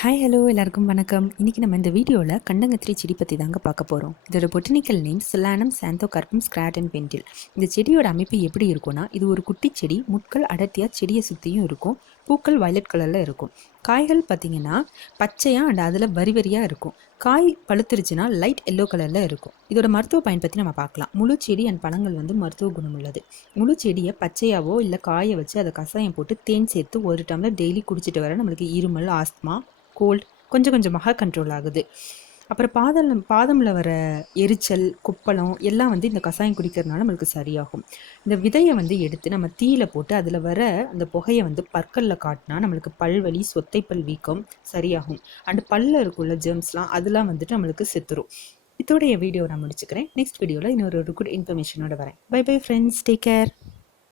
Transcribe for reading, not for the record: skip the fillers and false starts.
Hi hello எல்லாருக்கும் வணக்கம். இன்றைக்கி நம்ம இந்த வீடியோவில் கண்டங்கத்திரி செடி பற்றி தாங்க பார்க்க போகிறோம். இதோட botanical name Solanum, Xanthocarpum, Schrad and Wendl. இந்த செடியோட அமைப்பு எப்படி இருக்கும்னா, இது ஒரு குட்டி செடி, முட்கள் அடர்த்தியாக செடியை சுற்றியும் இருக்கும். பூக்கள் வயலட் கலரில் இருக்கும். காய்கள் பார்த்திங்கன்னா பச்சையாக அண்ட் அதில் வரி வரியாக இருக்கும். காய் பழுத்துருச்சுன்னா லைட் எல்லோ கலரில் இருக்கும். இதோட மருத்துவ பயன் பற்றி நம்ம பார்க்கலாம். முழு செடி அண்ட் பழங்கள் மருத்துவ குணம் உள்ளது. முழு செடியை பச்சையாவோ இல்லை காயை வச்சு அதை கசாயம் போட்டு தேன் சேர்த்து ஒரு டம்ளர் டெய்லி குடிச்சிட்டு வர நம்மளுக்கு இருமல், ஆஸ்துமா, கோல்ட் கொஞ்சம் கொஞ்சமாக கண்ட்ரோல் ஆகுது. அப்புறம் பாதமில் வர எரிச்சல், கொப்பளம் எல்லாம் இந்த கஷாயம் குடிக்கிறதுனால நம்மளுக்கு சரியாகும். இந்த விதையை எடுத்து நம்ம தீயில போட்டு அதில் வர அந்த புகையை பற்களில் காட்டினா நம்மளுக்கு பல்வலி, சொத்தைப்பல் வீக்கம் சரியாகும். அண்ட் பல்ல இருக்குள்ள ஜெர்ம்ஸ்லாம் அதெல்லாம் நம்மளுக்கு செத்துரும். இதோடைய வீடியோ நான் முடிச்சுக்கிறேன். நெக்ஸ்ட் வீடியோவில் இன்னொரு குட் இன்ஃபர்மேஷனோட வரேன். Bye bye friends, take care.